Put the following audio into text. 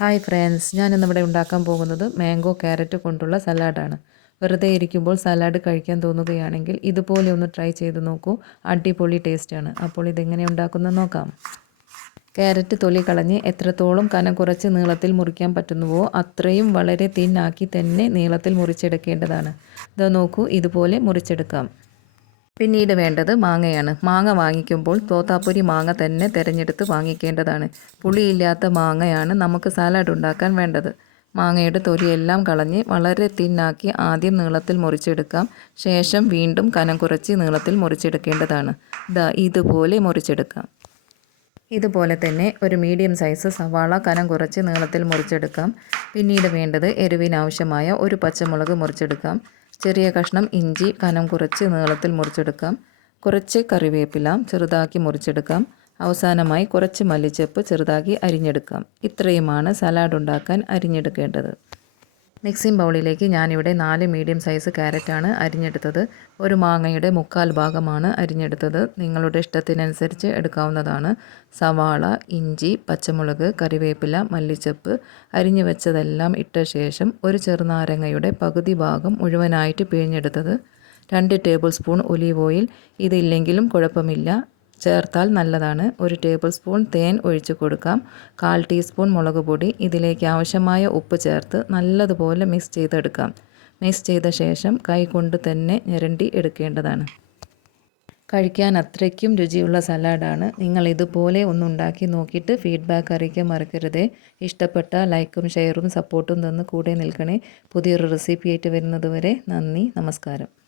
Hi friends ഞാൻ ഇന്നിവിടെ ഉണ്ടാക്കാൻ പോകുന്നത് മാംഗോ ക്യാരറ്റ് കൊണ്ടുള്ള സലാഡാണ് വെറുതെ ഇരിക്കുമ്പോൾ സലാഡ് കഴിക്കാൻ തോന്നുകയാണെങ്കിൽ ഇതുപോലെ ഒന്ന് ട്രൈ ചെയ്ത് നോക്കൂ. അടിപൊളി ടേസ്റ്റാണ് അപ്പോൾ ഇതെങ്ങനെ ഉണ്ടാക്കുന്നത് നോക്കാം. ക്യാരറ്റ് തൊലി കളഞ്ഞ് എത്രത്തോളം കനം കുറച്ച് നീളത്തിൽ മുറിക്കാൻ പറ്റുന്നുവോ അത്രയും വളരെ തിന്നാക്കി തന്നെ നീളത്തിൽ മുറിച്ചെടുക്കേണ്ടതാണ്. ഇത് നോക്കൂ ഇതുപോലെ മുറിച്ചെടുക്കാം. പിന്നീട് വേണ്ടത് മാങ്ങയാണ്. മാങ്ങ വാങ്ങിക്കുമ്പോൾ തോത്താപ്പുരി മാങ്ങ തന്നെ തിരഞ്ഞെടുത്ത് വാങ്ങിക്കേണ്ടതാണ്. പുളിയില്ലാത്ത മാങ്ങയാണ് നമുക്ക് സാലഡ് ഉണ്ടാക്കാൻ വേണ്ടത്. മാങ്ങയുടെ തൊലിയെല്ലാം കളഞ്ഞ് വളരെ തിന്നാക്കി ആദ്യം നീളത്തിൽ മുറിച്ചെടുക്കാം. ശേഷം വീണ്ടും കനം കുറച്ച് നീളത്തിൽ മുറിച്ചെടുക്കേണ്ടതാണ്. ദാ ഇതുപോലെ മുറിച്ചെടുക്കാം. ഇതുപോലെ തന്നെ ഒരു മീഡിയം സൈസ് സവാള കനം കുറച്ച് നീളത്തിൽ മുറിച്ചെടുക്കാം. പിന്നീട് വേണ്ടത് എരിവിനാവശ്യമായ ഒരു പച്ചമുളക് മുറിച്ചെടുക്കാം. ചെറിയ കഷ്ണം ഇഞ്ചി കനം കുറച്ച് നീളത്തിൽ മുറിച്ചെടുക്കാം. കുറച്ച് കറിവേപ്പില ചെറുതാക്കി മുറിച്ചെടുക്കാം. അവസാനമായി കുറച്ച് മല്ലിച്ചപ്പ് ചെറുതാക്കി അരിഞ്ഞെടുക്കാം. ഇത്രയുമാണ് സലാഡ് ഉണ്ടാക്കാൻ അരിഞ്ഞെടുക്കേണ്ടത്. മിക്സിംഗ് ബൗളിലേക്ക് ഞാനിവിടെ നാല് മീഡിയം സൈസ് ക്യാരറ്റാണ് അരിഞ്ഞെടുത്തത്. ഒരു മാങ്ങയുടെ മുക്കാൽ ഭാഗമാണ് അരിഞ്ഞെടുത്തത്. നിങ്ങളുടെ ഇഷ്ടത്തിനനുസരിച്ച് എടുക്കാവുന്നതാണ്. സവാള ഇഞ്ചി പച്ചമുളക് കറിവേപ്പില മല്ലിച്ചപ്പ് അരിഞ്ഞു വെച്ചതെല്ലാം ഇട്ട ശേഷം ഒരു ചെറുനാരങ്ങയുടെ പകുതി ഭാഗം മുഴുവനായിട്ട് പിഴിഞ്ഞെടുത്തത്. രണ്ട് ടേബിൾ സ്പൂൺ ഒലീവ് ഓയിൽ. ഇതില്ലെങ്കിലും കുഴപ്പമില്ല. ചേർത്താൽ നല്ലതാണ്. ഒരു ടേബിൾ സ്പൂൺ തേൻ ഒഴിച്ചു കൊടുക്കാം. കാൽ ടീസ്പൂൺ മുളക് പൊടി. ഇതിലേക്ക് ആവശ്യമായ ഉപ്പ് ചേർത്ത് നല്ലതുപോലെ മിക്സ് ചെയ്തെടുക്കാം. മിക്സ് ചെയ്ത ശേഷം കൈകൊണ്ട് തന്നെ ഞരണ്ടി എടുക്കേണ്ടതാണ്. കഴിക്കാൻ അത്രയ്ക്കും രുചിയുള്ള സലാഡാണ്. നിങ്ങൾ ഇതുപോലെ ഒന്നുണ്ടാക്കി നോക്കിയിട്ട് ഫീഡ്ബാക്ക് അറിയിക്കാൻ മറക്കരുതേ. ഇഷ്ടപ്പെട്ട ലൈക്കും ഷെയറും സപ്പോർട്ടും തന്ന് കൂടെ നിൽക്കണേ. പുതിയൊരു റെസിപ്പി ആയിട്ട് വരുന്നതുവരെ നന്ദി നമസ്കാരം.